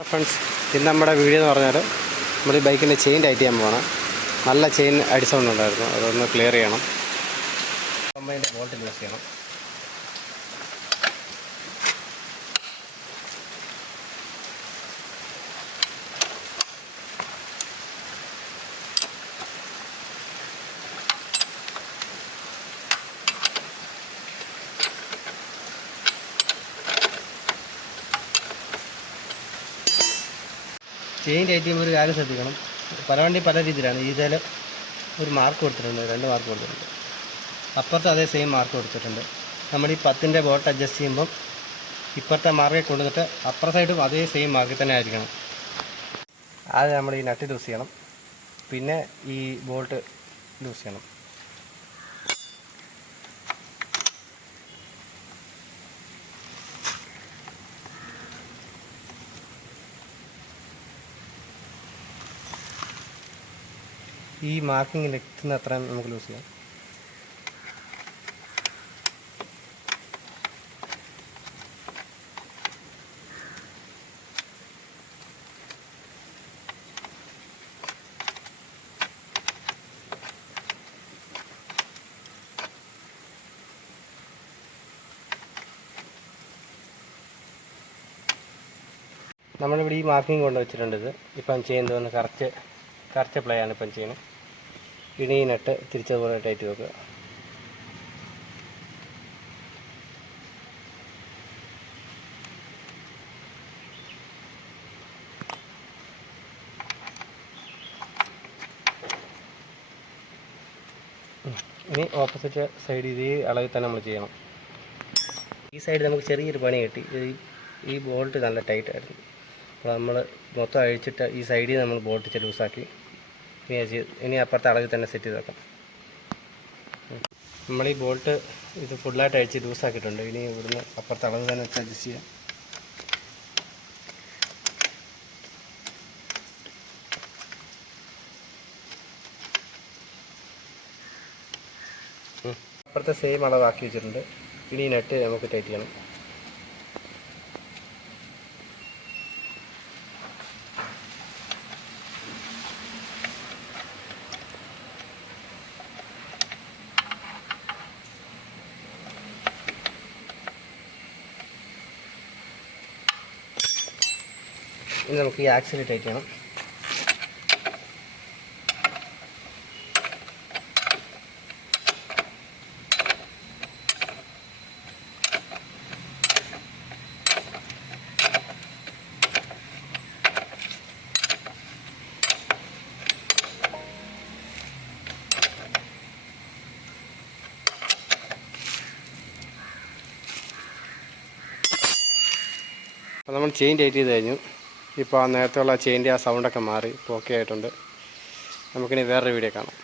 Friends, ഇന്ന് നമ്മുടെ video എന്ന് പറഞ്ഞാൽ നമ്മൾ ഈ ബൈക്കിൻ്റെ ചെയിൻ ടൈറ്റ് ചെയ്യാൻ പോകണം. നല്ല ചെയിൻ അടിസൗണ്ട് ഉണ്ടായിരുന്നു, അതൊന്ന് ക്ലിയർ ചെയ്യണം. കമ്പൈൻ്റെ ബോൾട്ട് യൂസ് ചെയ്യണം. ചെയിൻ ടൈറ്റ് ചെയ്യുമ്പോൾ ഒരു കാര്യം ശ്രദ്ധിക്കണം. പല വണ്ടി പല രീതിയിലാണ്. ഇതിൽ ഒരു മാർക്ക് കൊടുത്തിട്ടുണ്ട്, 2 മാർക്ക് കൊടുത്തിട്ടുണ്ട്. അപ്പുറത്ത് അതേ സെയിം മാർക്ക് കൊടുത്തിട്ടുണ്ട്. നമ്മൾ ഈ 10ൻ്റെ ബോട്ട് അഡ്ജസ്റ്റ് ചെയ്യുമ്പം ഇപ്പുറത്തെ മാർക്കിൽ കൊണ്ടുവന്നിട്ട് അപ്പുറ സൈഡും അതേ സെയിം മാർക്കിൽ തന്നെ ആയിരിക്കണം. ആദ്യം നമ്മൾ ഈ നട്ട് ലൂസ് ചെയ്യണം, പിന്നെ ഈ ബോൾട്ട് ലൂസ് ചെയ്യണം. ഈ മാർക്കിങ്ങിൽ എത്തുന്ന അത്രയും നമുക്ക് ലൂസ് ചെയ്യാം. നമ്മളിവിടെ ഈ മാർക്കിങ് കൊണ്ട് വെച്ചിട്ടുണ്ട്. ഇത് ഇപ്പം ചെയ്യുന്നത് ഒന്ന് കറക്റ്റ് പ്ലേ ആണ് ഇപ്പം ചെയ്യുന്നത്. ഇനി ഈ നട്ട് തിരിച്ചതുപോലെ ടൈറ്റ് വെക്കുക. ഇനി ഓപ്പോസിറ്റ് സൈഡ് ഇതേ അളവിൽ തന്നെ നമ്മൾ ചെയ്യണം. ഈ സൈഡ് നമുക്ക് ചെറിയൊരു പണി കിട്ടി. ഈ ബോൾട്ട് നല്ല ടൈറ്റായിരുന്നു. അപ്പോൾ നമ്മൾ മൊത്തം അഴിച്ചിട്ട് ഈ സൈഡിൽ നമ്മൾ ബോൾട്ട് ലൂസാക്കി ഇനി അപ്പുറത്തെ അളവിൽ തന്നെ സെറ്റ് ചെയ്ത് വെക്കാം. നമ്മൾ ഈ ബോൾട്ട് ഇത് ഫുള്ളായിട്ട് അഴിച്ച് ലൂസാക്കിയിട്ടുണ്ട്. ഇനി ഇവിടുന്ന് അപ്പുറത്തെ അളവ് തന്നെ വെച്ച് അഡ്ജസ്റ്റ് ചെയ്യാം. അപ്പുറത്തെ സെയിം അളവാക്കി വെച്ചിട്ടുണ്ട്. ഇനി നെറ്റ് നമുക്ക് ടൈറ്റ് ചെയ്യണം. ഇനി നമുക്ക് ഈ ആക്സിൽ ടൈറ്റ് ചെയ്യണം. അപ്പോൾ നമ്മൾ ചെയിൻ ടൈറ്റ് ചെയ്ത് കഴിഞ്ഞു. ഇപ്പോൾ ആ നേരത്തെ ഉള്ള ചെയിൻ്റെ ആ സൗണ്ടൊക്കെ മാറി, ഇപ്പോൾ ഓക്കെ ആയിട്ടുണ്ട്. നമുക്കിനി വേറൊരു വീഡിയോ കാണാം.